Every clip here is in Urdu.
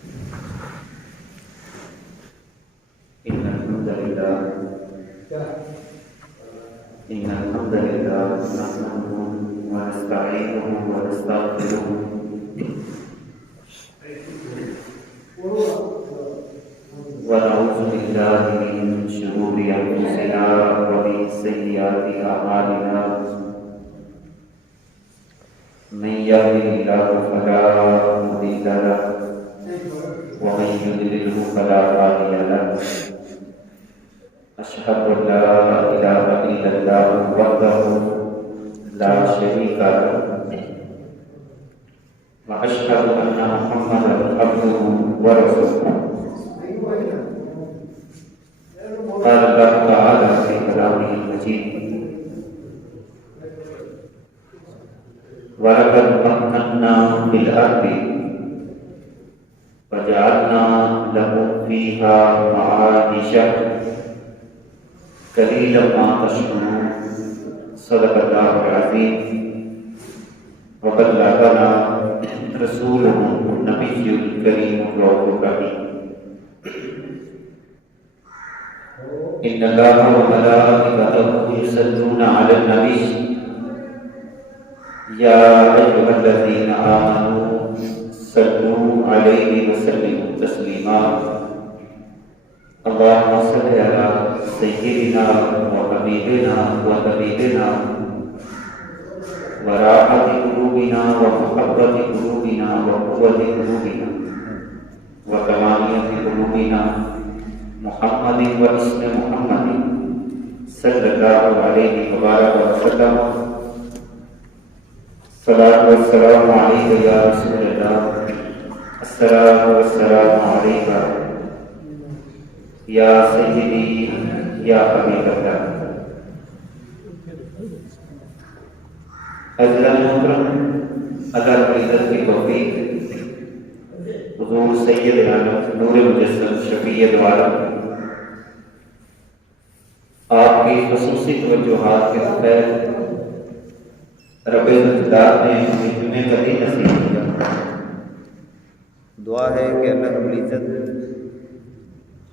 إن الحمد لله نحمده ونستعينه ونستغفره ونعوذ بالله من شرور أنفسنا ومن سيئات أعمالنا من يهده الله فلا مضل له ومن يضلله فلا هادي له أشهد أن لا إله إلا الله وحده لا شريك له وأشهد أن محمدا عبده ورسوله قال الله تعالى في كلامه المجيد ولقد مكنا في الأرض وجعلنا لهم فيها معايش قليلا ما تشكرون صدق الله العظيم وبلغنا رسوله النبي الكريم الرؤوف الرحيم إن الله وملائكته يصلون على النبي يا أيها الذين آمنوا صلوا عليه وسلموا تسليما اللهم صل على سيدنا وحبيبنا وطبيبنا وراحة قلوبنا ومحبة قلوبنا وقوة قلوبنا وكمالية قلوبنا محمد واسم محمد صلى الله عليه وبارك وسلم الصلاة والسلام عليك يا رسول الله الصلاة والسلام عليك یا سیدی یا حبیب اللہ. حضرت محترم اللہ رب العزت کی توفیق حضور سید عالم نور مجسم شفیع عالم آپ کی خصوصی توجہات کے تحت رب العزت نے ہمیں جمعے کا دن نصیب کیا. دعا ہے کہ اللہ رب العزت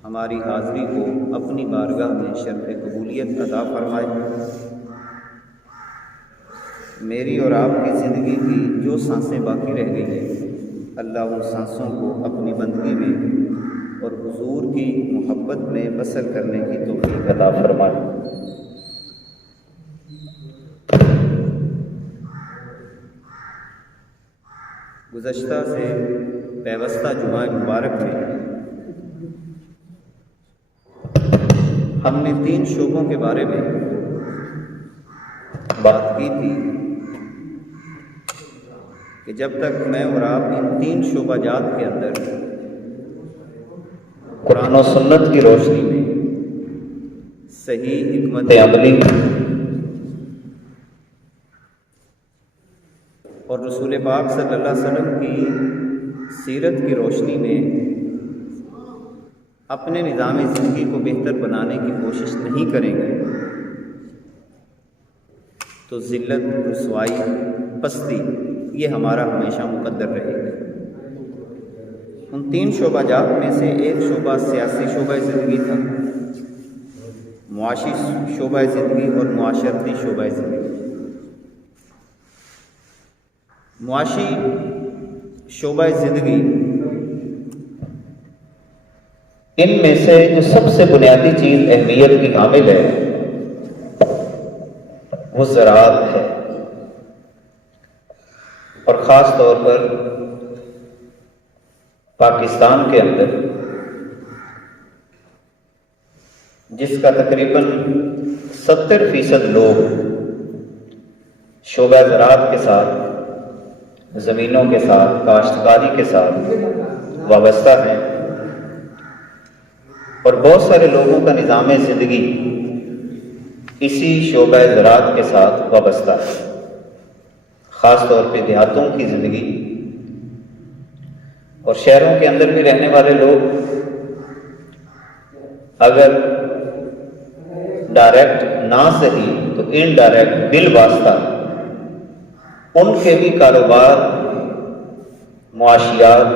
ہماری حاضری کو اپنی بارگاہ میں شرف قبولیت عطا فرمائے. میری اور آپ کی زندگی کی جو سانسیں باقی رہ گئی ہیں اللہ ان سانسوں کو اپنی بندگی میں اور حضور کی محبت میں بسر کرنے کی توفیق عطا فرمائے. گزشتہ سے پیوستہ جمعہ مبارک میں ہم نے 3 شعبوں کے بارے میں بات کی تھی کہ جب تک میں اور آپ ان 3 شعبہ جات کے اندر قرآن و سنت کی روشنی میں صحیح حکمت عملی اور رسول پاک صلی اللہ علیہ وسلم کی سیرت کی روشنی میں اپنے نظام زندگی کو بہتر بنانے کی کوشش نہیں کریں گے تو ذلت، رسوائی، پستی یہ ہمارا ہمیشہ مقدر رہے گا. ان 3 شعبہ جات میں سے ایک شعبہ سیاسی شعبہ زندگی تھا، معاشی شعبہ زندگی اور معاشرتی شعبہ زندگی. معاشی شعبہ زندگی ان میں سے جو سب سے بنیادی چیز اہمیت کی حامل ہے وہ زراعت ہے، اور خاص طور پر پاکستان کے اندر جس کا تقریباً 70% لوگ شعبہ زراعت کے ساتھ، زمینوں کے ساتھ، کاشتکاری کے ساتھ وابستہ ہیں، اور بہت سارے لوگوں کا نظام زندگی اسی شعبہ زراعت کے ساتھ وابستہ ہے. خاص طور پہ دیہاتوں کی زندگی اور شہروں کے اندر بھی رہنے والے لوگ اگر ڈائریکٹ نہ صحیح تو انڈائریکٹ بالواسطہ ان کے بھی کاروبار، معاشیات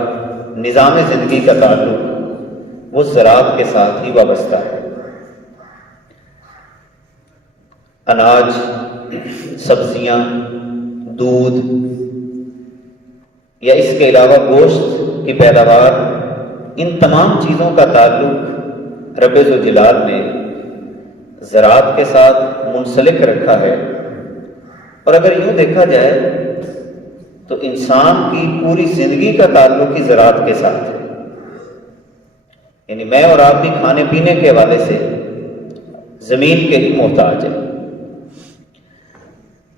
نظام زندگی کا تعلق وہ زراعت کے ساتھ ہی وابستہ ہے۔ اناج، سبزیاں، دودھ یا اس کے علاوہ گوشت کی پیداوار، ان تمام چیزوں کا تعلق رب ذوالجلال نے زراعت کے ساتھ منسلک رکھا ہے۔ اور اگر یوں دیکھا جائے تو انسان کی پوری زندگی کا تعلق ہی زراعت کے ساتھ ہے، یعنی میں اور آپ بھی کھانے پینے کے حوالے سے زمین کے ہی محتاج ہیں۔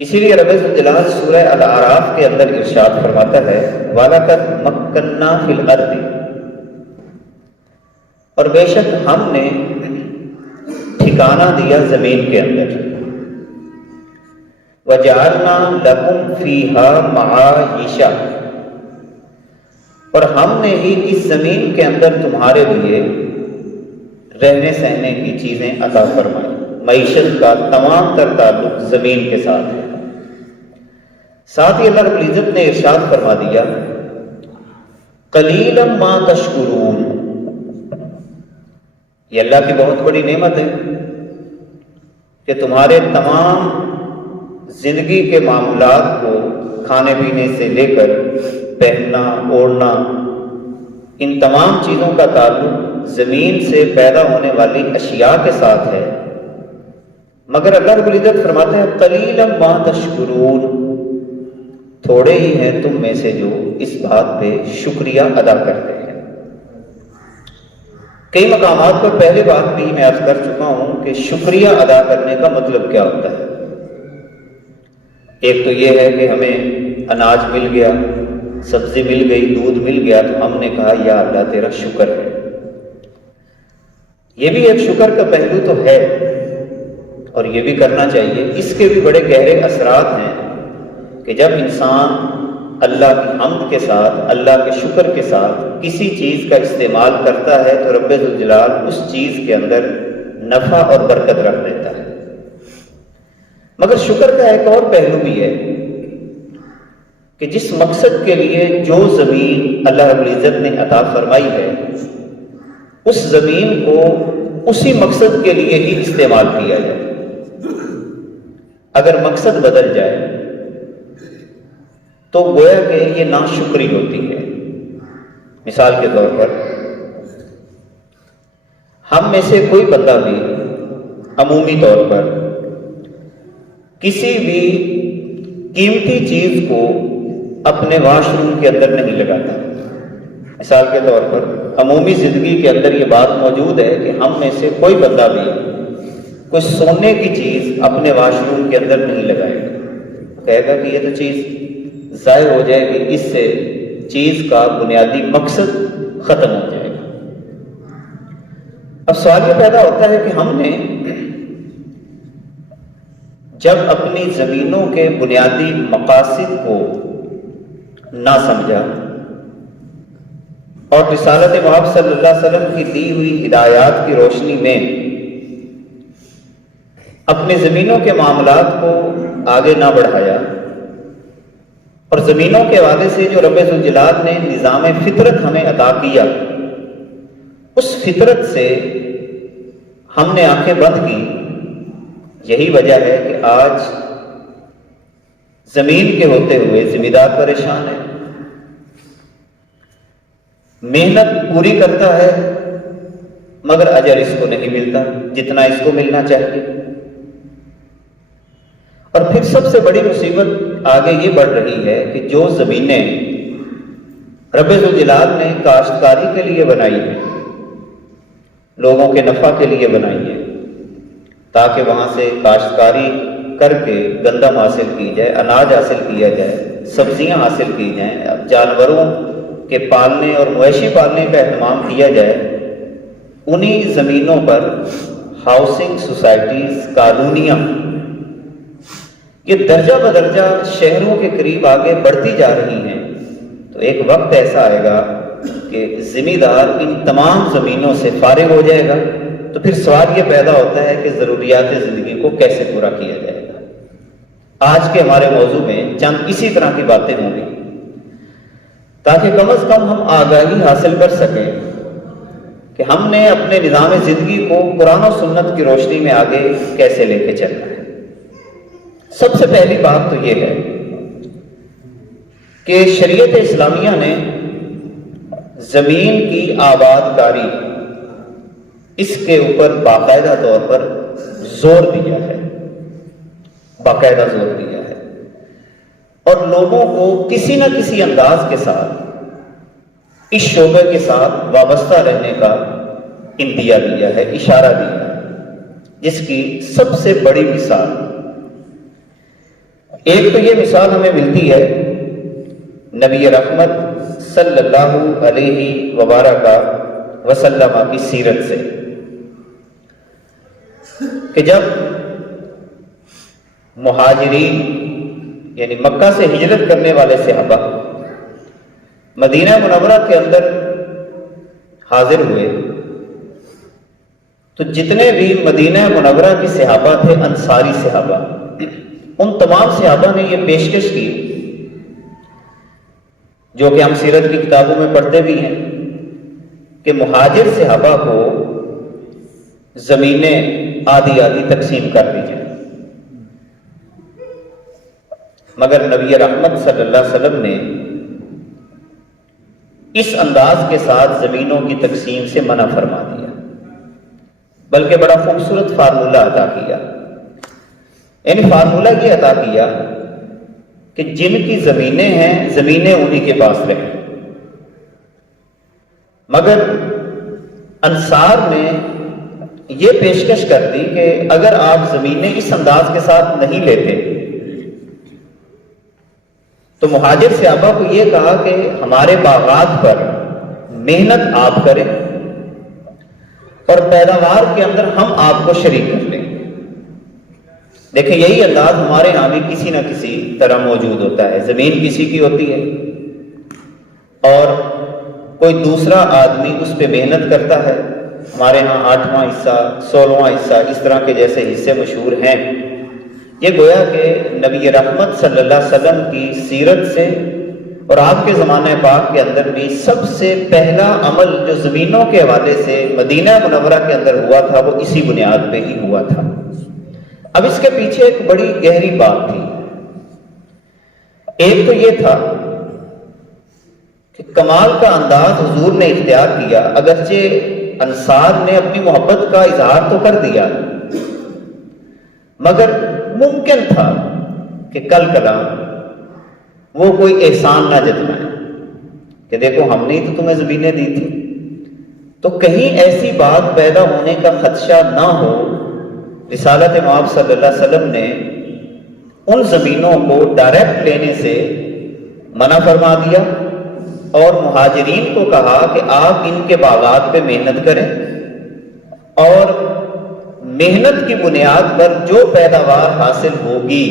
اسی لیے رب ذوالجلال سورہ الاعراف کے اندر ارشاد فرماتا ہے وَلَقَدْ مَكَّنَّا فِي الْأَرْضِ، اور بے شک ہم نے ٹھکانہ دیا زمین کے اندر، وَجَعَلْنَا لَكُمْ فِيهَا مَعَایِشَ، اور ہم نے ہی اس زمین کے اندر تمہارے لیے رہنے سہنے کی چیزیں عطا فرمائی۔ معیشت کا تمام تر تعلق زمین کے ساتھ ہے۔ ساتھ ہی اللہ رب العزت نے ارشاد فرما دیا قلیلا ما تشکرون، یہ اللہ کی بہت بڑی نعمت ہے کہ تمہارے تمام زندگی کے معاملات کو، کھانے پینے سے لے کر پہننا اوڑھنا، ان تمام چیزوں کا تعلق زمین سے پیدا ہونے والی اشیاء کے ساتھ ہے، مگر اللہ رب العزت فرماتے ہیں قلیلا ما تشکرون، تھوڑے ہی ہیں تم میں سے جو اس بات پہ شکریہ ادا کرتے ہیں۔ کئی مقامات پر پہلے بات بھی میں عرض کر چکا ہوں کہ شکریہ ادا کرنے کا مطلب کیا ہوتا ہے۔ ایک تو یہ ہے کہ ہمیں اناج مل گیا، سبزی مل گئی، دودھ مل گیا، تو ہم نے کہا یا اللہ تیرا شکر ہے۔ یہ بھی ایک شکر کا پہلو تو ہے اور یہ بھی کرنا چاہیے۔ اس کے بھی بڑے گہرے اثرات ہیں کہ جب انسان اللہ کی حمد کے ساتھ، اللہ کے شکر کے ساتھ کسی چیز کا استعمال کرتا ہے تو رب ذوالجلال اس چیز کے اندر نفع اور برکت رکھ دیتا ہے۔ مگر شکر کا ایک اور پہلو بھی ہے کہ جس مقصد کے لیے جو زمین اللہ رب العزت نے عطا فرمائی ہے، اس زمین کو اسی مقصد کے لیے ہی استعمال کیا جائے۔ اگر مقصد بدل جائے تو گویا کہ یہ ناشکری ہوتی ہے۔ مثال کے طور پر ہم میں سے کوئی بندہ بھی عمومی طور پر کسی بھی قیمتی چیز کو اپنے واش روم کے اندر نہیں لگاتا۔ مثال کے طور پر عمومی زندگی کے اندر یہ بات موجود ہے کہ ہم میں سے کوئی بندہ بھی کوئی سونے کی چیز اپنے واش روم کے اندر نہیں لگائے گا، کہے گا کہ یہ تو چیز ضائع ہو جائے گی، اس سے چیز کا بنیادی مقصد ختم ہو جائے گا۔ اب سوال یہ پیدا ہوتا ہے کہ ہم نے جب اپنی زمینوں کے بنیادی مقاصد کو نہ سمجھا اور رسالت محمد صلی اللہ علیہ وسلم کی دی ہوئی ہدایات کی روشنی میں اپنے زمینوں کے معاملات کو آگے نہ بڑھایا، اور زمینوں کے حوالے سے جو رب ذوالجلال نے نظام فطرت ہمیں عطا کیا، اس فطرت سے ہم نے آنکھیں بند کی، یہی وجہ ہے کہ آج زمین کے ہوتے ہوئے ذمہ دار پریشان ہے، محنت پوری کرتا ہے مگر اجر اس کو نہیں ملتا جتنا اس کو ملنا چاہیے۔ اور پھر سب سے بڑی مصیبت آگے یہ بڑھ رہی ہے کہ جو زمینیں رب ذوالجلال نے کاشتکاری کے لیے بنائی ہیں، لوگوں کے نفع کے لیے بنائی ہیں، تاکہ وہاں سے کاشتکاری کر کے گندم حاصل کی جائے، اناج حاصل کیا جائے، سبزیاں حاصل کی جائیں، اب جانوروں کے پالنے اور مویشی پالنے کا اہتمام کیا جائے، انہی زمینوں پر ہاؤسنگ سوسائٹیز، کالونیاں یہ درجہ بدرجہ شہروں کے قریب آگے بڑھتی جا رہی ہیں، تو ایک وقت ایسا آئے گا کہ ذمہ دار ان تمام زمینوں سے فارغ ہو جائے گا، تو پھر سوال یہ پیدا ہوتا ہے کہ ضروریات زندگی کو کیسے پورا کیا جائے گا۔ آج کے ہمارے موضوع میں چند اسی طرح کی باتیں ہوں گی۔ تاکہ کم از کم ہم آگاہی حاصل کر سکیں کہ ہم نے اپنے نظام زندگی کو قرآن و سنت کی روشنی میں آگے کیسے لے کے چلنا ہے۔ سب سے پہلی بات تو یہ ہے کہ شریعت اسلامیہ نے زمین کی آباد کاری اس کے اوپر باقاعدہ طور پر زور دیا ہے، باقاعدہ زور دیا ہے، اور لوگوں کو کسی نہ کسی انداز کے ساتھ اس شعبے کے ساتھ وابستہ رہنے کا اندیا دیا ہے، اشارہ دیا ہے، جس کی سب سے بڑی مثال ایک تو یہ مثال ہمیں ملتی ہے نبی رحمت صلی اللہ علیہ وبارک وسلم کی سیرت سے، کہ جب مہاجرین یعنی مکہ سے ہجرت کرنے والے صحابہ مدینہ منورہ کے اندر حاضر ہوئے تو جتنے بھی مدینہ منورہ کے صحابہ تھے، انصاری صحابہ، ان تمام صحابہ نے یہ پیشکش کی، جو کہ ہم سیرت کی کتابوں میں پڑھتے بھی ہیں، کہ مہاجر صحابہ کو زمینیں آدھی آدھی تقسیم کر دی جائیں، مگر نبی رحمت صلی اللہ علیہ وسلم نے اس انداز کے ساتھ زمینوں کی تقسیم سے منع فرما دیا، بلکہ بڑا خوبصورت فارمولہ عطا کیا۔ یعنی فارمولہ یہ عطا کیا کہ جن کی زمینیں ہیں زمینیں انہی کے پاس رہیں، مگر انصار نے یہ پیشکش کر دی کہ اگر آپ زمینیں اس انداز کے ساتھ نہیں لیتے تو مہاجر صحابہ کو یہ کہا کہ ہمارے باغات پر محنت آپ کریں اور پیداوار کے اندر ہم آپ کو شریک کر لیں۔ دیکھیں یہی انداز ہمارے یہاں بھی کسی نہ کسی طرح موجود ہوتا ہے، زمین کسی کی ہوتی ہے اور کوئی دوسرا آدمی اس پہ محنت کرتا ہے، ہمارے ہاں 8واں حصہ 16واں حصہ اس طرح کے جیسے حصے مشہور ہیں۔ یہ گویا کہ نبی رحمت صلی اللہ علیہ وسلم کی سیرت سے اور آپ کے زمانہ پاک کے اندر بھی سب سے پہلا عمل جو زمینوں کے حوالے سے مدینہ منورہ کے اندر ہوا تھا وہ اسی بنیاد پہ ہی ہوا تھا۔ اب اس کے پیچھے ایک بڑی گہری بات تھی۔ ایک تو یہ تھا کہ کمال کا انداز حضور نے اختیار کیا، اگرچہ انصار نے اپنی محبت کا اظہار تو کر دیا، مگر ممکن تھا کہ کل کلا وہ کوئی احسان نہ جتلائیں کہ دیکھو ہم نے تو تمہیں زمینیں دی تھی، تو کہیں ایسی بات پیدا ہونے کا خدشہ نہ ہو، رسالت مآب صلی اللہ علیہ وسلم نے ان زمینوں کو ڈائریکٹ لینے سے منع فرما دیا اور مہاجرین کو کہا کہ آپ ان کے باغات پہ محنت کریں اور محنت کی بنیاد پر جو پیداوار حاصل ہوگی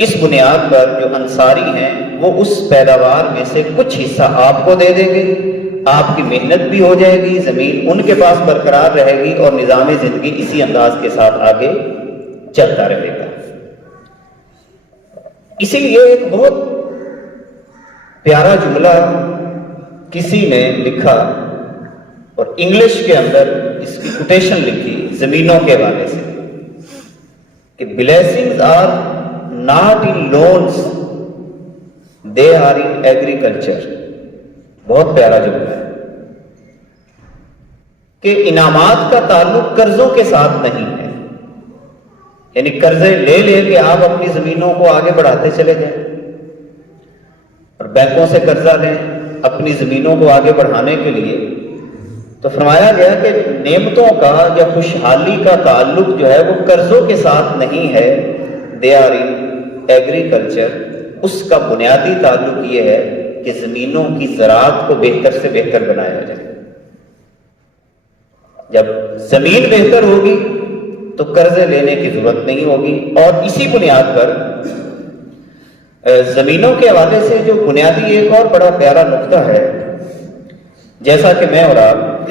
اس بنیاد پر جو انصاری ہیں وہ اس پیداوار میں سے کچھ حصہ آپ کو دے دیں گے، آپ کی محنت بھی ہو جائے گی، زمین ان کے پاس برقرار رہے گی اور نظام زندگی اسی انداز کے ساتھ آگے چلتا رہے گا۔ اسی لیے ایک بہت پیارا جملہ کسی نے لکھا اور انگلش کے اندر اس کی کوٹیشن لکھی زمینوں کے حوالے سے کہ blessings are not in loans, they are in agriculture۔ بہت پیارا جملہ ہے کہ انعامات کا تعلق قرضوں کے ساتھ نہیں ہے، یعنی قرضے لے لے کے آپ اپنی زمینوں کو آگے بڑھاتے چلے جائیں اور بینکوں سے قرضہ لیں اپنی زمینوں کو آگے بڑھانے کے لیے، تو فرمایا گیا کہ نعمتوں کا یا خوشحالی کا تعلق جو ہے وہ قرضوں کے ساتھ نہیں ہے، دے آر ان ایگریکلچر۔ اس کا بنیادی تعلق یہ ہے کہ زمینوں کی زراعت کو بہتر سے بہتر بنایا جائے۔ جب زمین بہتر ہوگی تو قرضے لینے کی ضرورت نہیں ہوگی، اور اسی بنیاد پر زمینوں کے حوالے سے جو بنیادی ایک اور بڑا پیارا نقطہ ہے، جیسا کہ میں اور آپ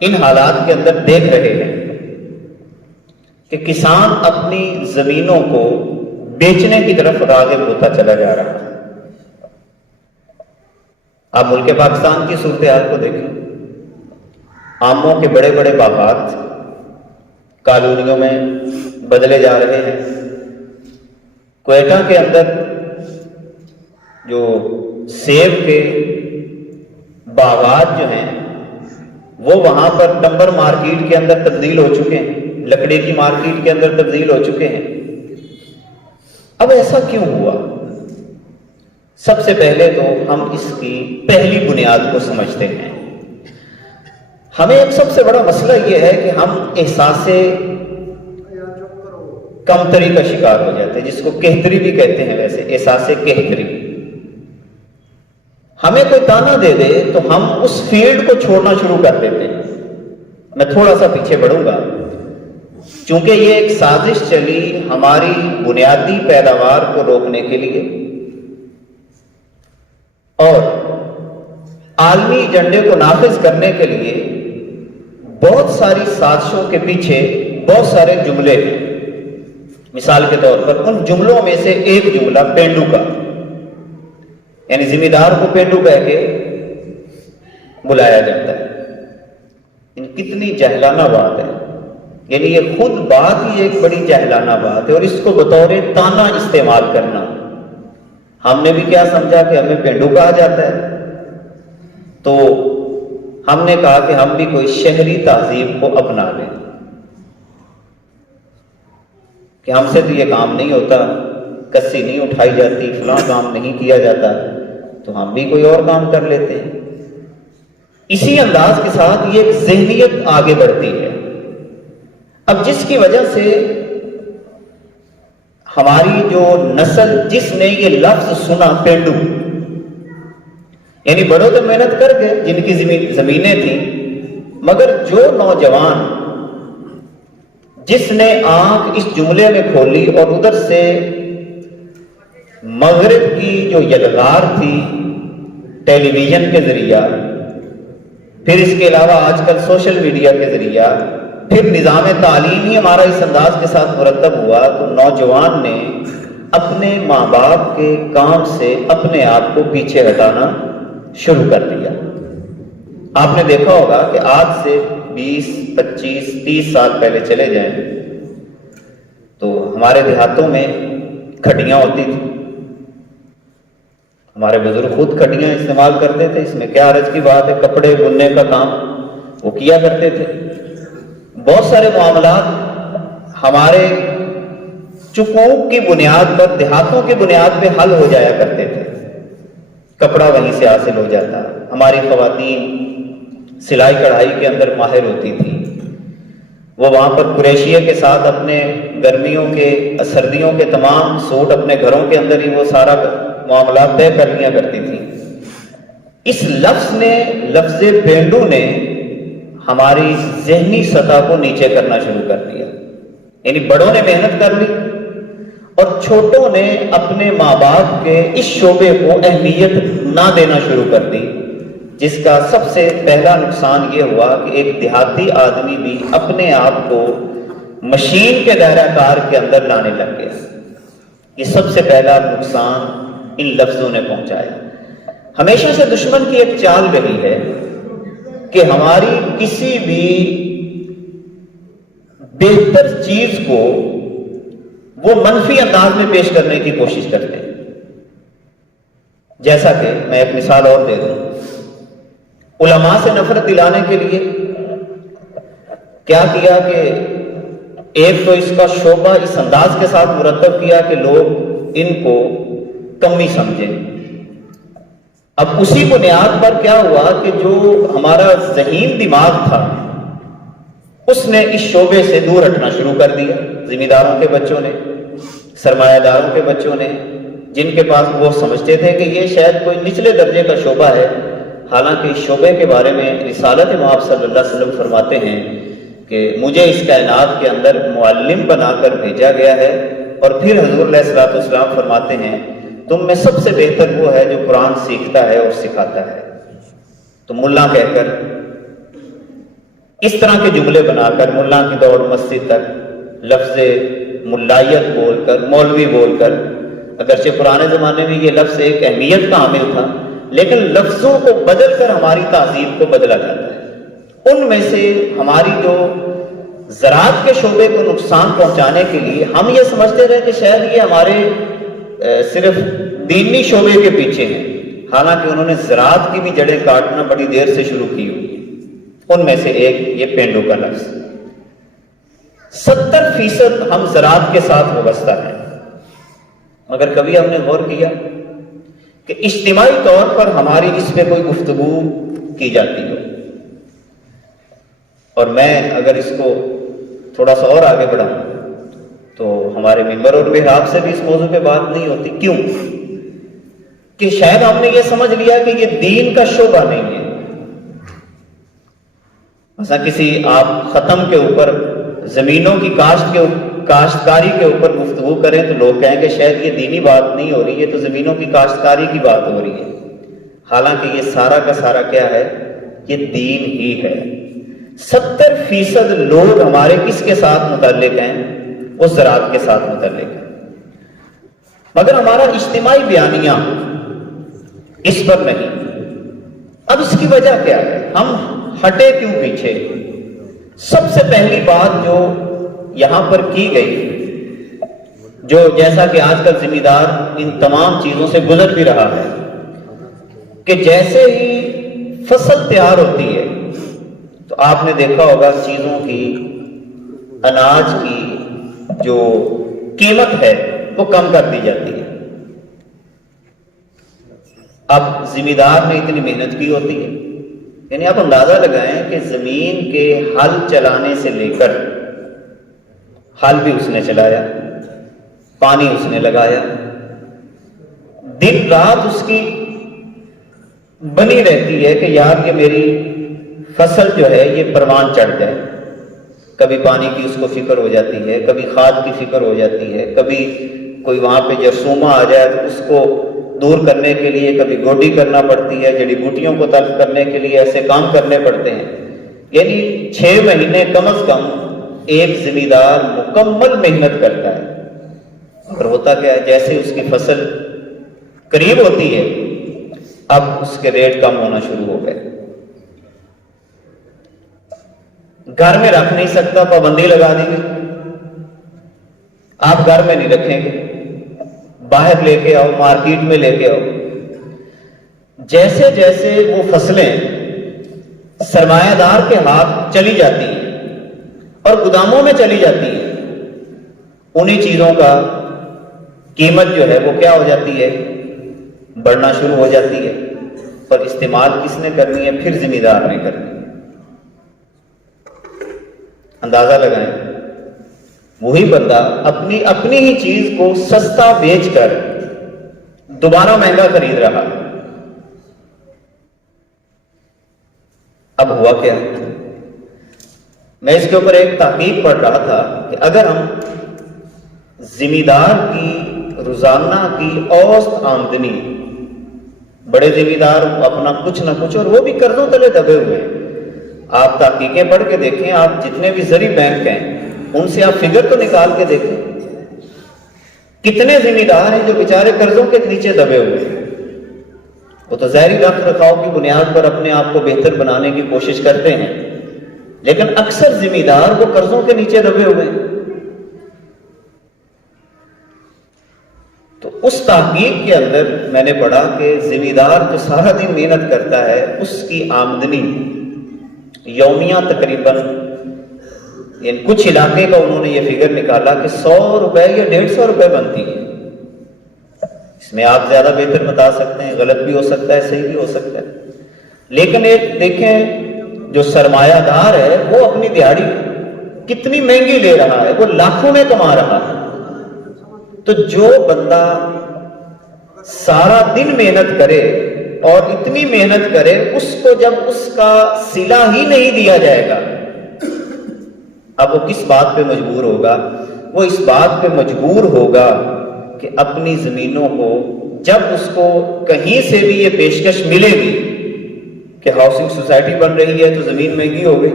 ان حالات کے اندر دیکھ رہے ہیں کہ کسان اپنی زمینوں کو بیچنے کی طرف راغب ہوتا چلا جا رہا ہے۔ آپ ملک پاکستان کی صورتحال کو دیکھیں، آموں کے بڑے بڑے باغات کالونیوں میں بدلے جا رہے ہیں۔ کوئٹہ کے اندر جو سیب کے باغات جو ہیں وہ وہاں پر ٹمبر مارکیٹ کے اندر تبدیل ہو چکے ہیں، لکڑی کی مارکیٹ کے اندر تبدیل ہو چکے ہیں۔ اب ایسا کیوں ہوا؟ سب سے پہلے تو ہم اس کی پہلی بنیاد کو سمجھتے ہیں۔ ہمیں ایک سب سے بڑا مسئلہ یہ ہے کہ ہم احساس کمتری کا شکار ہو جاتے ہیں، جس کو کہتری بھی کہتے ہیں، ویسے احساس کہتری۔ ہمیں کوئی تانا دے دے تو ہم اس فیلڈ کو چھوڑنا شروع کر دیتے ہیں۔ میں تھوڑا سا پیچھے بڑھوں گا، چونکہ یہ ایک سازش چلی ہماری بنیادی پیداوار کو روکنے کے لیے اور عالمی ایجنڈے کو نافذ کرنے کے لیے بہت ساری سازشوں کے پیچھے بہت سارے جملے ہیں۔ مثال کے طور پر ان جملوں میں سے ایک جملہ پینڈو کا، یعنی ذمہ دار کو پینڈو کہہ کے بلایا جاتا ہے۔ کتنی جہلانہ بات ہے، یعنی یہ خود بات ہی ایک بڑی جہلانہ بات ہے، اور اس کو بطور تانا استعمال کرنا۔ ہم نے بھی کیا سمجھا کہ ہمیں پینڈو کہا جاتا ہے، تو ہم نے کہا کہ ہم بھی کوئی شہری تہذیب کو اپنا لیں کہ ہم سے تو یہ کام نہیں ہوتا، کسی نہیں اٹھائی جاتی، فلاں کام نہیں کیا جاتا، تو ہم بھی کوئی اور کام کر لیتے ہیں۔ اسی انداز کے ساتھ یہ ایک ذہنیت آگے بڑھتی ہے۔ اب جس کی وجہ سے ہماری جو نسل، جس نے یہ لفظ سنا پینڈو، یعنی بڑوں تو محنت کر گئے جن کی زمینیں تھیں، مگر جو نوجوان جس نے آنکھ اس جملے میں کھولی اور ادھر سے مغرب کی جو یلغار تھی ٹیلی ویژن کے ذریعہ، پھر اس کے علاوہ آج کل سوشل میڈیا کے ذریعہ، پھر نظام تعلیم ہی ہمارا اس انداز کے ساتھ مرتب ہوا، تو نوجوان نے اپنے ماں باپ کے کام سے اپنے آپ کو پیچھے ہٹانا شروع کر دیا۔ آپ نے دیکھا ہوگا کہ آج سے 20, 25, 30 سال پہلے چلے جائیں تو ہمارے دیہاتوں میں کھٹیاں ہوتی تھی، ہمارے بزرگ خود کھٹیاں استعمال کرتے تھے، اس میں کیا حرج کی بات ہے، کپڑے بننے کا کام وہ کیا کرتے تھے۔ بہت سارے معاملات ہمارے چکوک کی بنیاد پر، دیہاتوں کی بنیاد پہ حل ہو جایا کرتے تھے، کپڑا وہیں سے حاصل ہو جاتا۔ ہماری خواتین سلائی کڑھائی کے اندر ماہر ہوتی تھی، وہ وہاں پر کریشیے کے ساتھ اپنے گرمیوں کے سردیوں کے تمام سوٹ اپنے گھروں کے اندر ہی وہ سارا معاملات طے کر لیا کرتی تھی۔ اس لفظ پینڈو نے ہماری ذہنی سطح کو نیچے کرنا شروع کر دیا، یعنی بڑوں نے محنت کر لی اور چھوٹوں نے اپنے ماں باپ کے اس شعبے کو اہمیت نہ دینا شروع کر دی، جس کا سب سے پہلا نقصان یہ ہوا کہ ایک دیہاتی آدمی بھی اپنے آپ کو مشین کے دائرہ کار کے اندر لانے لگ گیا۔ یہ سب سے پہلا نقصان ان لفظوں نے پہنچایا۔ ہمیشہ سے دشمن کی ایک چال رہی ہے کہ ہماری کسی بھی بہتر چیز کو وہ منفی انداز میں پیش کرنے کی کوشش کرتے ہیں۔ جیسا کہ میں ایک مثال اور دے دوں، علماء سے نفرت دلانے کے لیے کیا کیا کہ ایک تو اس کا شعبہ اس انداز کے ساتھ مرتب کیا کہ لوگ ان کو کمی سمجھیں۔ اب اسی بنیاد پر کیا ہوا کہ جو ہمارا ذہین دماغ تھا اس نے اس شعبے سے دور ہٹنا شروع کر دیا۔ ذمہ داروں کے بچوں نے، سرمایہ داروں کے بچوں نے، جن کے پاس وہ سمجھتے تھے کہ یہ شاید کوئی نچلے درجے کا شعبہ ہے، حالانکہ اس شعبے کے بارے میں رسالت مآب صلی اللہ علیہ وسلم فرماتے ہیں کہ مجھے اس کائنات کے اندر معلم بنا کر بھیجا گیا ہے، اور پھر حضور علیہ الصلوۃ والسلام فرماتے ہیں تم میں سب سے بہتر وہ ہے جو قرآن سیکھتا ہے اور سکھاتا ہے۔ تو ملا کہہ کر اس طرح کے جملے بنا کر، ملا کی دوڑ مسجد تک، لفظ ملائیت بول کر، مولوی بول کر، اگرچہ پرانے زمانے میں یہ لفظ ایک اہمیت کا حامل تھا، لیکن لفظوں کو بدل کر ہماری تہذیب کو بدلا جاتا ہے۔ ان میں سے ہماری جو زراعت کے شعبے کو نقصان پہنچانے کے لیے ہم یہ سمجھتے رہے کہ شاید یہ ہمارے صرف دینی شعبے کے پیچھے ہیں، حالانکہ انہوں نے زراعت کی بھی جڑیں کاٹنا بڑی دیر سے شروع کی ہوئی ہے۔ ان میں سے ایک یہ پینڈو کا لفظ۔ 70% ہم زراعت کے ساتھ وابستہ ہیں، مگر کبھی ہم نے غور کیا کہ اجتماعی طور پر ہماری اس پہ کوئی گفتگو کی جاتی ہو؟ اور میں اگر اس کو تھوڑا سا اور آگے بڑھاؤں تو ہمارے ممبر اور محراب سے بھی اس موضوع پہ بات نہیں ہوتی۔ کیوں؟ کہ شاید ہم نے یہ سمجھ لیا کہ یہ دین کا شعبہ نہیں ہے۔ مثلا کسی آپ ختم کے اوپر زمینوں کی کاشتکاری کے اوپر گفتگو کریں تو لوگ کہیں کہ شاید یہ دینی بات نہیں ہو رہی ہے، تو زمینوں کی کاشتکاری کی بات ہو رہی ہے، حالانکہ یہ سارا کا سارا کیا ہے؟ یہ دین ہی ہے۔ 70% لوگ ہمارے کس کے ساتھ متعلق ہیں؟ اس زراعت کے ساتھ متعلق ہیں، مگر ہمارا اجتماعی بیانیہ اس پر نہیں۔ اب اس کی وجہ کیا ہے؟ ہم ہٹے کیوں پیچھے؟ سب سے پہلی بات جو یہاں پر کی گئی، جو جیسا کہ آج کل ذمہ دار ان تمام چیزوں سے گزر بھی رہا ہے، کہ جیسے ہی فصل تیار ہوتی ہے تو آپ نے دیکھا ہوگا چیزوں کی، اناج کی جو قیمت ہے وہ کم کر دی جاتی ہے۔ اب ذمہ دار نے اتنی محنت کی ہوتی ہے، یعنی آپ اندازہ لگائیں کہ زمین کے ہل چلانے سے لے کر، ہل بھی اس نے چلایا، پانی اس نے لگایا، دن رات اس کی بنی رہتی ہے کہ یار یہ میری فصل جو ہے یہ پروان چڑھ جائے۔ کبھی پانی کی اس کو فکر ہو جاتی ہے، کبھی کھاد کی فکر ہو جاتی ہے، کبھی کوئی وہاں پہ جرثومہ آ جائے تو اس کو دور کرنے کے لیے کبھی گوڈی کرنا پڑتی ہے، جڑی بوٹیوں کو تلف کرنے کے لیے ایسے کام کرنے پڑتے ہیں۔ یعنی 6 مہینے کم از کم ایک ذمہ دار مکمل محنت کرتا ہے، اور ہوتا کیا ہے؟ جیسے اس کی فصل قریب ہوتی ہے اب اس کے ریٹ کم ہونا شروع ہو گئے۔ گھر میں رکھ نہیں سکتا، پابندی لگا دی گئی، آپ گھر میں نہیں رکھیں گے، باہر لے کے آؤ، مارکیٹ میں لے کے آؤ۔ جیسے جیسے وہ فصلیں سرمایہ دار کے ہاتھ چلی جاتی ہیں اور گوداموں میں چلی جاتی ہیں، انہی چیزوں کا قیمت جو ہے وہ کیا ہو جاتی ہے؟ بڑھنا شروع ہو جاتی ہے، اور استعمال کس نے کرنی ہے؟ پھر ذمہ دار نے کرنی ہے۔ اندازہ لگائیں، وہی بندہ اپنی ہی چیز کو سستا بیچ کر دوبارہ مہنگا خرید رہا ہے۔ اب ہوا کیا؟ میں اس کے اوپر ایک تحقیق پڑھ رہا تھا کہ اگر ہم ذمہ دار کی روزانہ کی اوسط آمدنی، بڑے ذمہ دار اپنا کچھ نہ کچھ، اور وہ بھی قرضوں تلے دبے ہوئے ہیں، آپ تحقیقیں پڑھ کے دیکھیں، آپ جتنے بھی زرعی بینک ہیں ان سے آپ فگر تو نکال کے دیکھیں، کتنے ذمہ دار ہیں جو بیچارے قرضوں کے نیچے دبے ہوئے ہیں۔ وہ تو ظاہری رکھ رکھاؤ کی بنیاد پر اپنے آپ کو بہتر بنانے کی کوشش کرتے ہیں، لیکن اکثر ذمہ دار وہ قرضوں کے نیچے دبے ہوئے ہیں۔ تو اس تحقیق کے اندر میں نے پڑھا کہ ذمہ دار جو سارا دن محنت کرتا ہے اس کی آمدنی یومیہ تقریباً، یعنی کچھ علاقے کا انہوں نے یہ فگر نکالا کہ 100 روپے یا 150 روپے بنتی ہے۔ اس میں آپ زیادہ بہتر بتا سکتے ہیں، غلط بھی ہو سکتا ہے، صحیح بھی ہو سکتا ہے، لیکن ایک دیکھیں جو سرمایہ دار ہے وہ اپنی دیہاڑی کتنی مہنگی لے رہا ہے، وہ لاکھوں میں کما رہا ہے۔ تو جو بندہ سارا دن محنت کرے اور اتنی محنت کرے، اس کو جب اس کا صلہ ہی نہیں دیا جائے گا، اب وہ کس بات پہ مجبور ہوگا؟ وہ اس بات پہ مجبور ہوگا کہ اپنی زمینوں کو، جب اس کو کہیں سے بھی یہ پیشکش ملے گی کہ ہاؤسنگ سوسائٹی بن رہی ہے تو زمین مہنگی ہو گئی،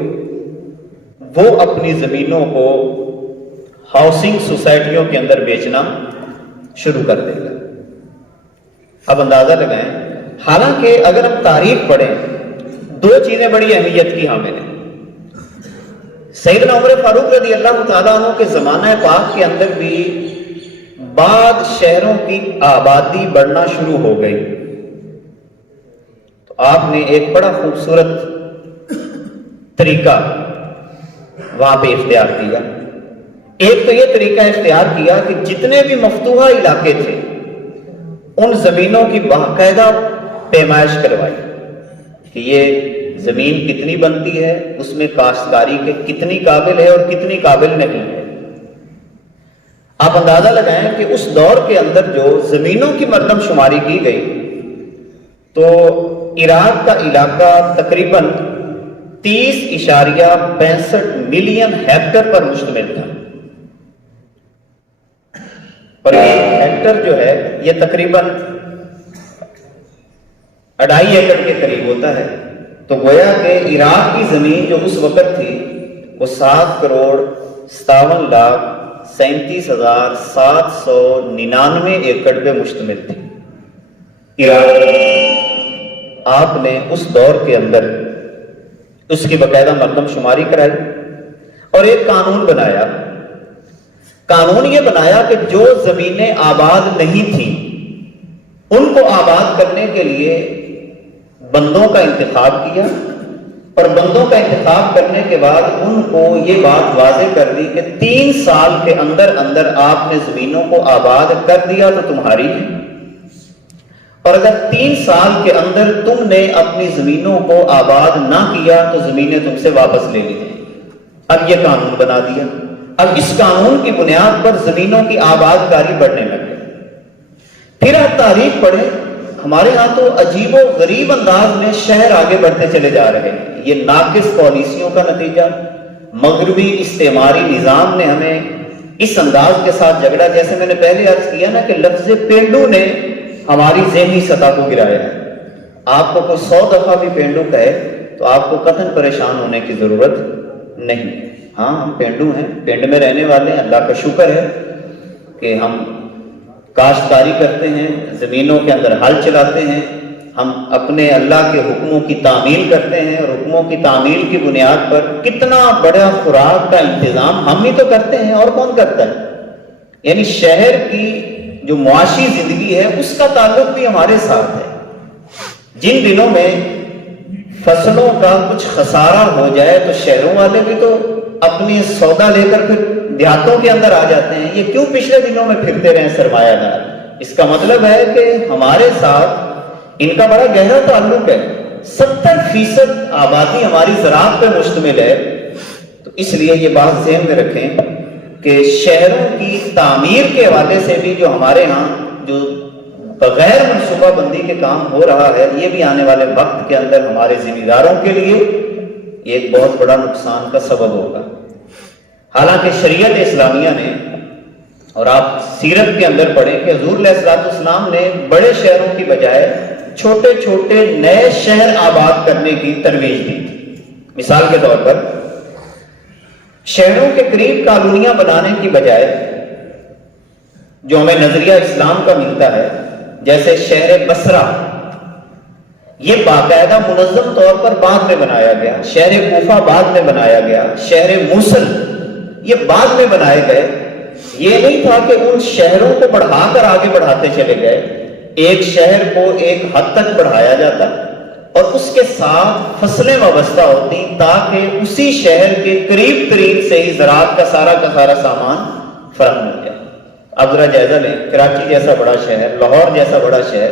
وہ اپنی زمینوں کو ہاؤسنگ سوسائٹیوں کے اندر بیچنا شروع کر دے گا۔ اب اندازہ لگائیں حالانکہ اگر ہم تاریخ پڑھیں دو چیزیں بڑی اہمیت کی حامل ہیں۔ سیدنا عمر فاروق رضی اللہ تعالیٰ عنہ کے زمانہ پاک کے اندر بھی بعض شہروں کی آبادی بڑھنا شروع ہو گئی، تو آپ نے ایک بڑا خوبصورت طریقہ وہاں پہ اختیار کیا۔ ایک تو یہ طریقہ اختیار کیا کہ جتنے بھی مفتوحہ علاقے تھے ان زمینوں کی باقاعدہ پیمائش کروائی کہ یہ زمین کتنی بنتی ہے، اس میں کاشتکاری کے کتنی قابل ہے اور کتنی قابل نہیں ہے۔ آپ اندازہ لگائیں کہ اس دور کے اندر جو زمینوں کی مردم شماری کی گئی تو عراق کا علاقہ تقریباً 30.65 ملین ہیکٹر پر مشتمل تھا، اور یہ ہیکٹر جو ہے یہ تقریباً 2.5 ایکڑ کے قریب ہوتا ہے۔ تو گویا کہ عراق کی زمین جو اس وقت تھی وہ 7,57,37,799 ایکڑ پہ مشتمل تھی۔ عراق آپ نے اس دور کے اندر اس کی باقاعدہ مردم شماری کرائی اور ایک قانون بنایا۔ قانون یہ بنایا کہ جو زمینیں آباد نہیں تھیں ان کو آباد کرنے کے لیے بندوں کا انتخاب کیا، اور بندوں کا انتخاب کرنے کے بعد ان کو یہ بات واضح کر دی کہ 3 سال کے اندر اندر آپ نے زمینوں کو آباد کر دیا تو تمہاری ہے، اور اگر 3 سال کے اندر تم نے اپنی زمینوں کو آباد نہ کیا تو زمینیں تم سے واپس لے لی جائیں۔ اب یہ قانون بنا دیا۔ اب اس قانون کی بنیاد پر زمینوں کی آباد کاری بڑھنے لگ گئی۔ پھر آپ تاریخ پڑھیں، ہمارے ہاں تو عجیب و غریب انداز میں شہر آگے بڑھتے چلے جا رہے ہیں۔ یہ ناقص پالیسیوں کا نتیجہ، مغربی استعماری نظام نے ہمیں اس انداز کے ساتھ جھگڑا، جیسے میں نے پہلے عرض کیا نا کہ لفظ پینڈو نے ہماری ذہنی سطح کو گرایا ہے۔ آپ کو کوئی 100 دفعہ بھی پینڈو کہے تو آپ کو قطعاً پریشان ہونے کی ضرورت نہیں۔ ہاں ہم پینڈو ہیں، پینڈ میں رہنے والے ہیں، اللہ کا شکر ہے کہ ہم کاشتکاری کرتے ہیں، زمینوں کے اندر ہل چلاتے ہیں، ہم اپنے اللہ کے حکموں کی تعمیل کرتے ہیں، اور حکموں کی تعمیل کی بنیاد پر کتنا بڑا خوراک کا انتظام ہم ہی تو کرتے ہیں، اور کون کرتا ہے؟ یعنی شہر کی جو معاشی زندگی ہے اس کا تعلق بھی ہمارے ساتھ ہے۔ جن دنوں میں فصلوں کا کچھ خسارہ ہو جائے تو شہروں والے بھی تو اپنی سودا لے کر پھر دیہاتوں کے اندر آ جاتے ہیں۔ یہ کیوں پچھلے دنوں میں پھرتے رہے سرمایہ دار؟ اس کا مطلب ہے کہ ہمارے ساتھ ان کا بڑا گہرا تعلق ہے۔ 70% آبادی ہماری زراعت پہ مشتمل ہے، تو اس لیے یہ بات ذہن میں رکھیں کہ شہروں کی تعمیر کے حوالے سے بھی جو ہمارے ہاں جو بغیر منصوبہ بندی کے کام ہو رہا ہے، یہ بھی آنے والے وقت کے اندر ہمارے ذمہ داروں کے لیے ایک بہت بڑا نقصان کا سبب ہوگا۔ حالانکہ شریعت اسلامیہ نے، اور آپ سیرت کے اندر پڑھیں کہ حضور علیہ السلام نے بڑے شہروں کی بجائے چھوٹے چھوٹے نئے شہر آباد کرنے کی ترویج دی تھی۔ مثال کے طور پر شہروں کے قریب کالونیاں بنانے کی بجائے جو ہمیں نظریہ اسلام کا ملتا ہے، جیسے شہر بصرہ، یہ باقاعدہ منظم طور پر بعد میں بنایا گیا، شہر کوفہ بعد میں بنایا گیا، شہر موصل یہ بعد میں بنائے گئے۔ یہ نہیں تھا کہ ان شہروں کو بڑھا کر آگے بڑھاتے چلے گئے، ایک شہر کو ایک حد تک بڑھایا جاتا اور اس کے ساتھ فصلیں وابستہ ہوتی تاکہ اسی شہر کے قریب ترین سے ہی زراعت کا سارا سامان فراہم ہو جائے۔ اب ذرا جائزہ لیں، کراچی جیسا بڑا شہر، لاہور جیسا بڑا شہر،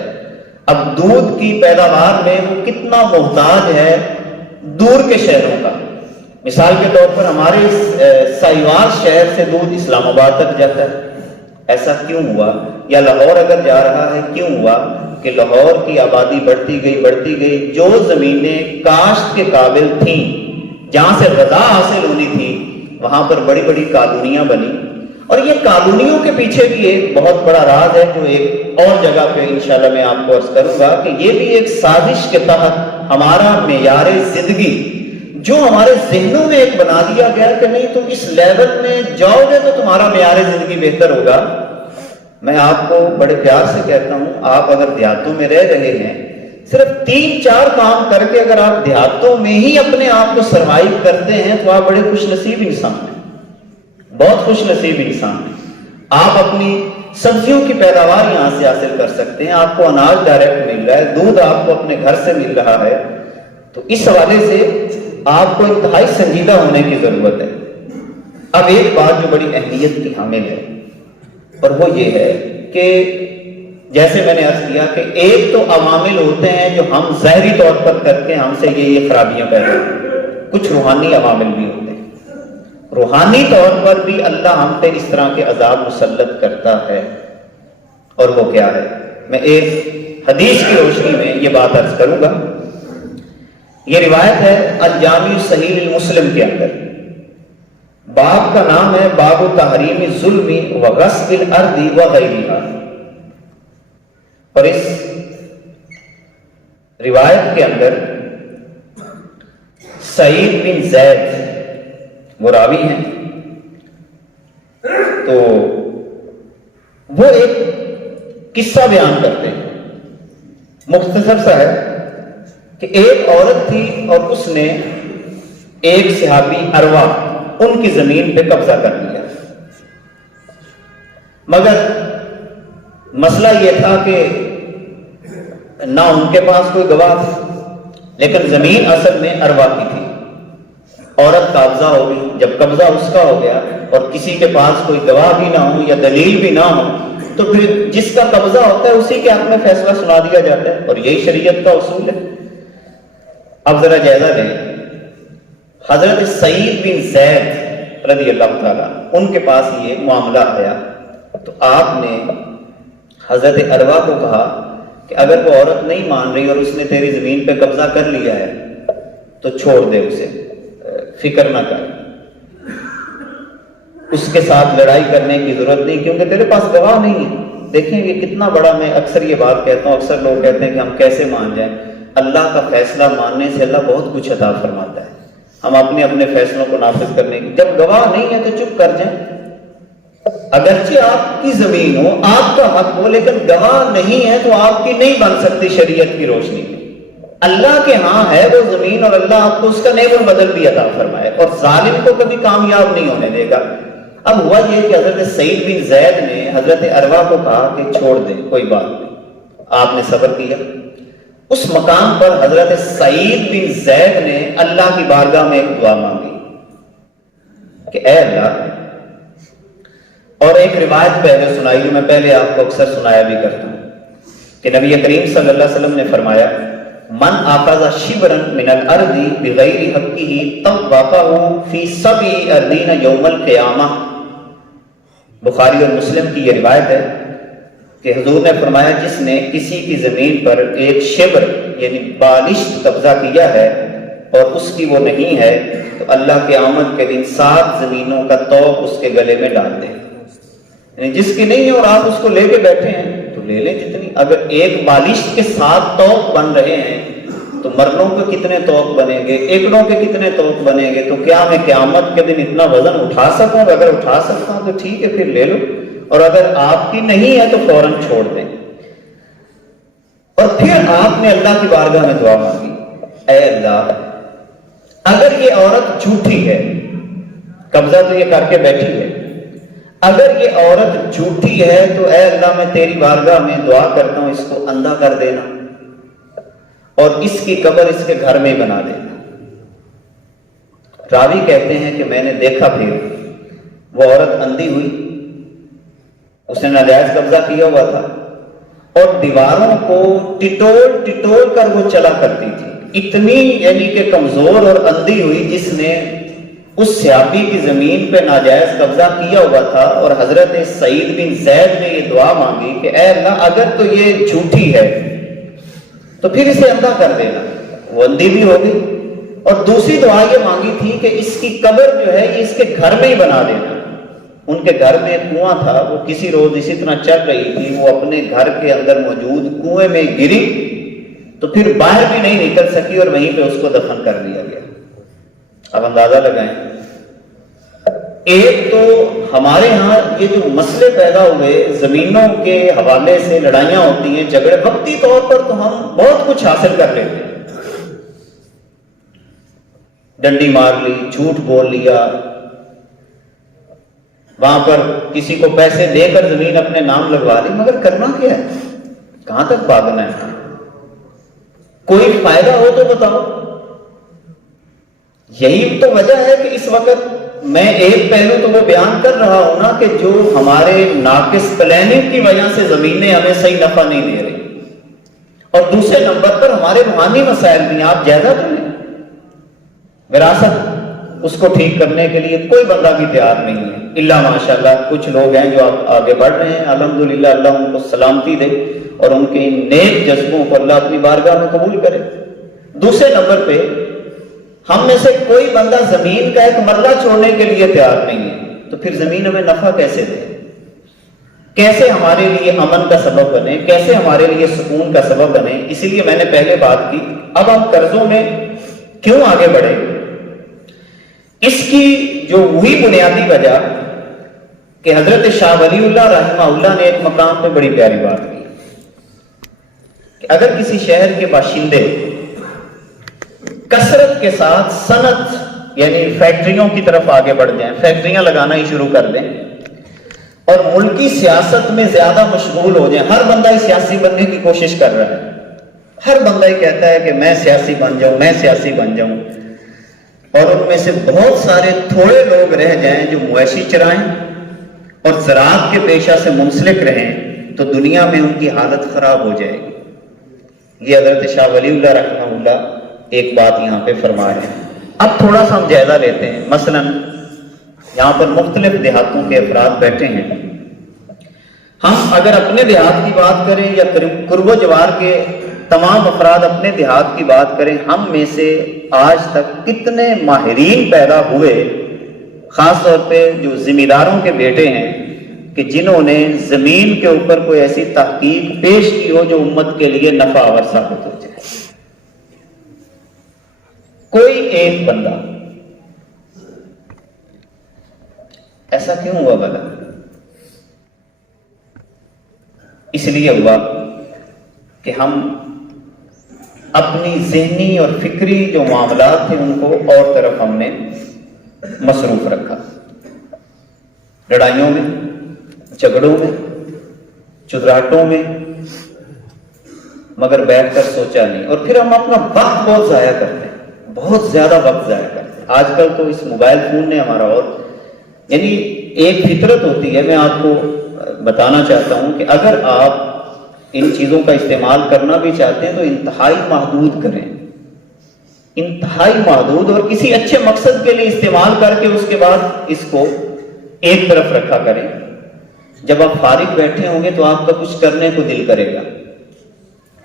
اب دودھ کی پیداوار میں وہ کتنا محتاج ہے دور کے شہروں کا۔ مثال کے طور پر ہمارے سائیوال شہر سے دودھ اسلام آباد تک جاتا ہے۔ ایسا کیوں ہوا؟ یا لاہور اگر جا رہا ہے کیوں ہوا کہ لاہور کی آبادی بڑھتی گئی، جو زمینیں کاشت کے قابل تھیں، جہاں سے غذا حاصل ہونی تھی، وہاں پر بڑی بڑی کالونیاں بنی۔ اور یہ کالونیوں کے پیچھے بھی ایک بہت بڑا راز ہے جو ایک اور جگہ پہ انشاءاللہ میں آپ کو عرض کروں گا کہ یہ بھی ایک سازش کے تحت ہمارا معیار زندگی جو ہمارے ذہنوں میں ایک بنا دیا گیا کہ نہیں تم اس لیول میں جاؤ گے تو تمہارا معیار زندگی بہتر ہوگا۔ میں آپ کو بڑے پیار سے کہتا ہوں، آپ اگر دیہاتوں میں رہ رہے ہیں صرف 3-4 کام کر کے اگر آپ دیہاتوں میں ہی اپنے آپ کو سروائیو کرتے ہیں تو آپ بڑے خوش نصیب انسان ہیں، بہت خوش نصیب انسان ہیں۔ آپ اپنی سبزیوں کی پیداوار یہاں سے حاصل کر سکتے ہیں، آپ کو اناج ڈائریکٹ مل رہا ہے، دودھ آپ کو اپنے گھر سے مل رہا ہے، تو اس حوالے سے آپ کو انتہائی سنجیدہ ہونے کی ضرورت ہے۔ اب ایک بات جو بڑی اہمیت کی حامل ہے، اور وہ یہ ہے کہ جیسے میں نے عرض کیا کہ ایک تو عوامل ہوتے ہیں جو ہم ظاہری طور پر کر کے ہم سے یہ خرابیاں پیدا ہوتی ہیں، کچھ روحانی عوامل بھی ہوتے ہیں۔ روحانی طور پر بھی اللہ ہم پہ اس طرح کے عذاب مسلط کرتا ہے، اور وہ کیا ہے؟ میں ایک حدیث کی روشنی میں یہ بات عرض کروں گا۔ یہ روایت ہے الجامع صحیح المسلم کے اندر، باب کا نام ہے باب تحریم الظلم وغصب الارض وغیرہا، اور اس روایت کے اندر سعید بن زید وہ راوی ہیں، تو وہ ایک قصہ بیان کرتے ہیں، مختصر سا ہے کہ ایک عورت تھی اور اس نے ایک صحابی اروا ان کی زمین پہ قبضہ کر لیا، مگر مسئلہ یہ تھا کہ نہ ان کے پاس کوئی گواہ تھا، لیکن زمین اصل میں اروا کی تھی۔ عورت قابضہ ہو گئی، جب قبضہ اس کا ہو گیا اور کسی کے پاس کوئی گواہ بھی نہ ہو یا دلیل بھی نہ ہو، تو پھر جس کا قبضہ ہوتا ہے اسی کے حق میں فیصلہ سنا دیا جاتا ہے، اور یہی شریعت کا اصول ہے۔ اب ذرا جائزہ لیں، حضرت سعید بن زید رضی اللہ تعالیٰ ان کے پاس یہ معاملہ آیا، تو آپ نے حضرت اروا کو کہا کہ اگر وہ عورت نہیں مان رہی اور اس نے تیری زمین پہ قبضہ کر لیا ہے تو چھوڑ دے اسے، فکر نہ کر، اس کے ساتھ لڑائی کرنے کی ضرورت نہیں، کیونکہ تیرے پاس گواہ نہیں ہے۔ دیکھیں گے کتنا بڑا، میں اکثر یہ بات کہتا ہوں، اکثر لوگ کہتے ہیں کہ ہم کیسے مان جائیں۔ اللہ کا فیصلہ ماننے سے اللہ بہت کچھ عطا فرماتا ہے، ہم اپنے اپنے فیصلوں کو نافذ کرنے کی، جب گواہ نہیں ہے تو چپ کر جائیں۔ اگرچہ آپ کی زمین ہو، آپ کا حق ہو، لیکن گواہ نہیں ہے تو آپ کی نہیں بن سکتی شریعت کی روشنی میں۔ اللہ کے ہاں ہے وہ زمین، اور اللہ آپ کو اس کا نعم البدل بھی عطا فرمائے، اور ظالم کو کبھی کامیاب نہیں ہونے دے گا۔ اب ہوا یہ کہ حضرت سعید بن زید نے حضرت اروا کو کہا کہ چھوڑ دے، کوئی بات نہیں۔ آپ نے صبر کیا۔ اس مقام پر حضرت سعید بن زید نے اللہ کی بارگاہ میں ایک دعا مانگی کہ اے اللہ، اور ایک روایت پہلے سنائی جو میں پہلے آپ کو اکثر سنایا بھی کرتا ہوں کہ نبی کریم صلی اللہ علیہ وسلم نے فرمایا من آخذ شبرا من الارض بغیر حقہ طوقہ فی سبع اراضین یوم القیامہ۔ بخاری اور مسلم کی یہ روایت ہے کہ حضور نے فرمایا جس نے کسی کی زمین پر ایک شبر یعنی بالشت قبضہ کیا ہے اور اس کی وہ نہیں ہے، تو اللہ کے قیامت کے دن 7 زمینوں کا طوق اس کے گلے میں ڈال دے۔ یعنی جس کی نہیں ہے اور آپ اس کو لے کے بیٹھے ہیں تو لے لیں جتنی، اگر ایک بالشت کے 7 طوق بن رہے ہیں تو مرلوں کے کتنے طوق بنیں گے، ایکڑوں کے کتنے طوق بنیں گے، تو کیا میں قیامت کے دن اتنا وزن اٹھا سکوں؟ اگر اٹھا سکتا ہوں تو ٹھیک ہے پھر لے لو، اور اگر آپ کی نہیں ہے تو فوراً چھوڑ دیں۔ اور پھر آپ نے اللہ کی بارگاہ میں دعا مانگی، اے اللہ اگر یہ عورت جھوٹی ہے، قبضہ تو یہ کر کے بیٹھی ہے، اگر یہ عورت جھوٹی ہے تو اے اللہ میں تیری بارگاہ میں دعا کرتا ہوں اس کو اندھا کر دینا اور اس کی قبر اس کے گھر میں بنا دینا۔ راوی کہتے ہیں کہ میں نے دیکھا پھر وہ عورت اندھی ہوئی، اس نے ناجائز قبضہ کیا ہوا تھا اور دیواروں کو ٹٹول کر وہ چلا کرتی تھی، اتنی یعنی کہ کمزور اور اندھی ہوئی جس نے اس صحابی کی زمین پہ ناجائز قبضہ کیا ہوا تھا۔ اور حضرت سعید بن زید نے یہ دعا مانگی کہ اے اللہ اگر تو یہ جھوٹی ہے تو پھر اسے اندھا کر دینا، وہ اندھی بھی ہوگی، اور دوسری دعا یہ مانگی تھی کہ اس کی قبر جو ہے یہ اس کے گھر میں ہی بنا دینا۔ ان کے گھر میں ایک کنواں تھا، وہ کسی روز اسی طرح چل رہی تھی، وہ اپنے گھر کے اندر موجود کنویں میں گری تو پھر باہر بھی نہیں نکل سکی اور وہیں پہ اس کو دفن کر دیا گیا۔ اب اندازہ لگائیں ایک تو ہمارے ہاں یہ جو مسئلے پیدا ہوئے زمینوں کے حوالے سے لڑائیاں ہوتی ہیں، جھگڑے، وقتی طور پر تو ہم بہت کچھ حاصل کر لیتے ہیں، ڈنڈی مار لی، جھوٹ بول لیا، وہاں پر کسی کو پیسے دے کر زمین اپنے نام لگوا لی، مگر کرنا کیا ہے؟ کہاں تک بھاگنا ہے؟ کوئی فائدہ ہو تو بتاؤ۔ یہی تو وجہ ہے کہ اس وقت میں ایک پہلو تو وہ بیان کر رہا ہوں نا کہ جو ہمارے ناقص پلاننگ کی وجہ سے زمینیں ہمیں صحیح نفع نہیں دے رہی، اور دوسرے نمبر پر ہمارے روحانی مسائل بھی ہیں۔ آپ جائزہ تو لیں، وراثت اس کو ٹھیک کرنے کے لیے کوئی بندہ بھی تیار نہیں ہے، الا ماشاءاللہ کچھ لوگ ہیں جو آپ آگے بڑھ رہے ہیں، الحمدللہ، اللہ ان کو سلامتی دے اور ان کے نیک جذبوں کو اللہ اپنی بارگاہ میں قبول کرے۔ دوسرے نمبر پہ ہم میں سے کوئی بندہ زمین کا ایک مرلہ چھوڑنے کے لیے تیار نہیں ہے، تو پھر زمین ہمیں نفع کیسے دے؟ کیسے ہمارے لیے امن کا سبب بنے؟ کیسے ہمارے لیے سکون کا سبب بنے؟ اسی لیے میں نے پہلے بات کی، اب ہم قرضوں میں کیوں آگے بڑھے؟ اس کی جو وہی بنیادی وجہ کہ حضرت شاہ ولی اللہ رحمہ اللہ نے ایک مقام پہ بڑی پیاری بات کی کہ اگر کسی شہر کے باشندے کثرت کے ساتھ صنعت یعنی فیکٹریوں کی طرف آگے بڑھ جائیں، فیکٹریاں لگانا ہی شروع کر دیں اور ملکی سیاست میں زیادہ مشغول ہو جائیں، ہر بندہ ہی سیاسی بننے کی کوشش کر رہا ہے، ہر بندہ ہی کہتا ہے کہ میں سیاسی بن جاؤں، میں سیاسی بن جاؤں، اور ان میں سے بہت سارے تھوڑے لوگ رہ جائیں جو مویشی چرائیں اور زراعت کے پیشہ سے منسلک رہیں، تو دنیا میں ان کی حالت خراب ہو جائے گی۔ یہ حضرت شاہ ولی اللہ رحمہ اللہ ایک بات یہاں پہ فرما رہے ہیں۔ اب تھوڑا سا ہم جائزہ لیتے ہیں، مثلا یہاں پر مختلف دیہاتوں کے افراد بیٹھے ہیں، ہم اگر اپنے دیہات کی بات کریں یا قرب و جوار کے تمام افراد اپنے دیہات کی بات کریں، ہم میں سے آج تک کتنے ماہرین پیدا ہوئے، خاص طور پہ جو ذمہ داروں کے بیٹے ہیں، کہ جنہوں نے زمین کے اوپر کوئی ایسی تحقیق پیش کی ہو جو امت کے لیے نفع آور ثابت ہو جائے۔ کوئی ایک بندہ، ایسا کیوں ہوا بھلا؟ اس لیے ہوا کہ ہم اپنی ذہنی اور فکری جو معاملات تھے ان کو اور طرف ہم نے مصروف رکھا، لڑائیوں میں، جھگڑوں میں، چدراٹوں میں، مگر بیٹھ کر سوچا نہیں، اور پھر ہم اپنا وقت بہت ضائع کرتے ہیں، بہت زیادہ وقت ضائع کرتے ہیں۔ آج کل تو اس موبائل فون نے ہمارا، اور یعنی ایک فطرت ہوتی ہے، میں آپ کو بتانا چاہتا ہوں کہ اگر آپ ان چیزوں کا استعمال کرنا بھی چاہتے ہیں تو انتہائی محدود کریں، انتہائی محدود، اور کسی اچھے مقصد کے لیے استعمال کر کے اس کے بعد اس کو ایک طرف رکھا کریں۔ جب آپ فارغ بیٹھے ہوں گے تو آپ کا کچھ کرنے کو دل کرے گا،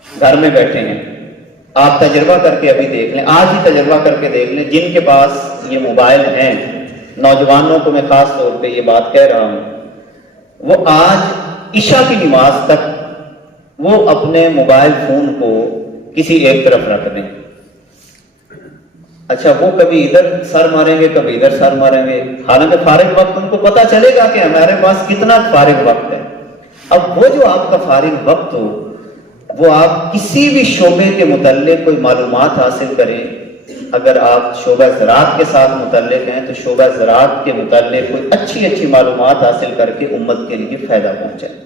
گھر میں بیٹھے ہیں، آپ تجربہ کر کے ابھی دیکھ لیں، آج ہی تجربہ کر کے دیکھ لیں، جن کے پاس یہ موبائل ہیں، نوجوانوں کو میں خاص طور پہ یہ بات کہہ رہا ہوں، وہ آج عشاء کی نماز تک وہ اپنے موبائل فون کو کسی ایک طرف رکھ دیں۔ اچھا، وہ کبھی ادھر سر ماریں گے، کبھی ادھر سر ماریں گے، حالانکہ فارغ وقت ان کو پتا چلے گا کہ ہمارے پاس کتنا فارغ وقت ہے۔ اب وہ جو آپ کا فارغ وقت ہو، وہ آپ کسی بھی شعبے کے متعلق کوئی معلومات حاصل کریں۔ اگر آپ شعبہ زراعت کے ساتھ متعلق ہیں تو شعبہ زراعت کے متعلق کوئی اچھی معلومات حاصل کر کے امت کے لیے فائدہ پہنچائیں۔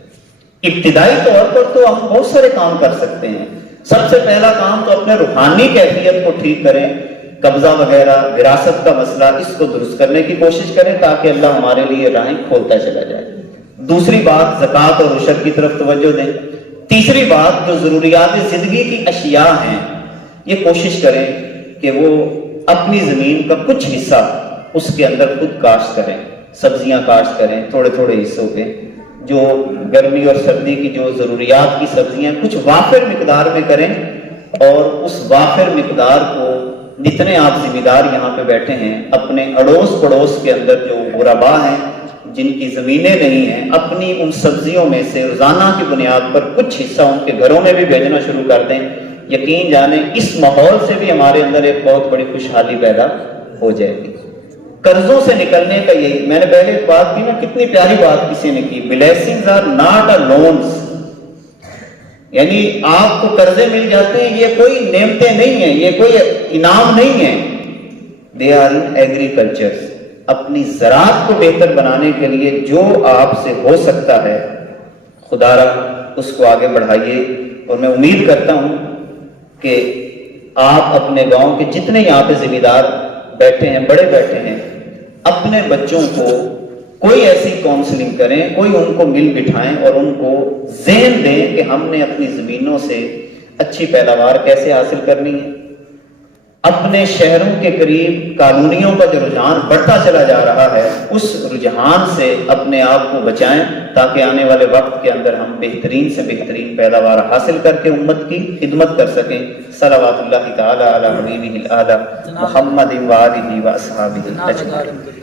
ابتدائی طور پر تو ہم بہت سارے کام کر سکتے ہیں۔ سب سے پہلا کام تو اپنے روحانی کیفیت کو ٹھیک کریں، قبضہ وغیرہ، وراثت کا مسئلہ، اس کو درست کرنے کی کوشش کریں تاکہ اللہ ہمارے لیے راہیں کھولتا چلا جائے۔ دوسری بات، زکوٰۃ اور عشر کی طرف توجہ دیں۔ تیسری بات، جو ضروریات زندگی کی اشیاء ہیں، یہ کوشش کریں کہ وہ اپنی زمین کا کچھ حصہ اس کے اندر خود کاشت کریں، سبزیاں کاشت کریں تھوڑے تھوڑے حصوں پہ، جو گرمی اور سردی کی جو ضروریات کی سبزیاں کچھ وافر مقدار میں کریں، اور اس وافر مقدار کو جتنے آپ ذمہ دار یہاں پہ بیٹھے ہیں، اپنے اڑوس پڑوس کے اندر جو غربا ہیں، جن کی زمینیں نہیں ہیں، اپنی ان سبزیوں میں سے روزانہ کی بنیاد پر کچھ حصہ ان کے گھروں میں بھی بھیجنا شروع کر دیں۔ یقین جانیں اس ماحول سے بھی ہمارے اندر ایک بہت بڑی خوشحالی پیدا ہو جائے گی۔ قرضوں سے نکلنے کا یہی میں نے پہلے بات کی نا، کتنی پیاری بات کسی نے کی، blessings are not a loans, یعنی آپ کو قرضے مل جاتے ہیں، یہ کوئی نعمتیں نہیں ہیں، یہ کوئی انعام نہیں ہے، دے آر ایگریکلچر، اپنی زراعت کو بہتر بنانے کے لیے جو آپ سے ہو سکتا ہے خدا را اس کو آگے بڑھائیے۔ اور میں امید کرتا ہوں کہ آپ اپنے گاؤں کے جتنے یہاں پہ ذمہ دار بیٹھے ہیں، بڑے بیٹھے ہیں، اپنے بچوں کو کوئی ایسی کاؤنسلنگ کریں، کوئی ان کو مل بٹھائیں اور ان کو ذہن دیں کہ ہم نے اپنی زمینوں سے اچھی پیداوار کیسے حاصل کرنی ہے۔ اپنے شہروں کے قریب کالونیوں کا جو رجحان بڑھتا چلا جا رہا ہے، اس رجحان سے اپنے آپ کو بچائیں تاکہ آنے والے وقت کے اندر ہم بہترین سے بہترین پیداوار حاصل کر کے امت کی خدمت کر سکیں۔ صلوات اللہ تعالی علی حبیبہ الاعلی محمد و آلہ و اصحابہ اجمعین۔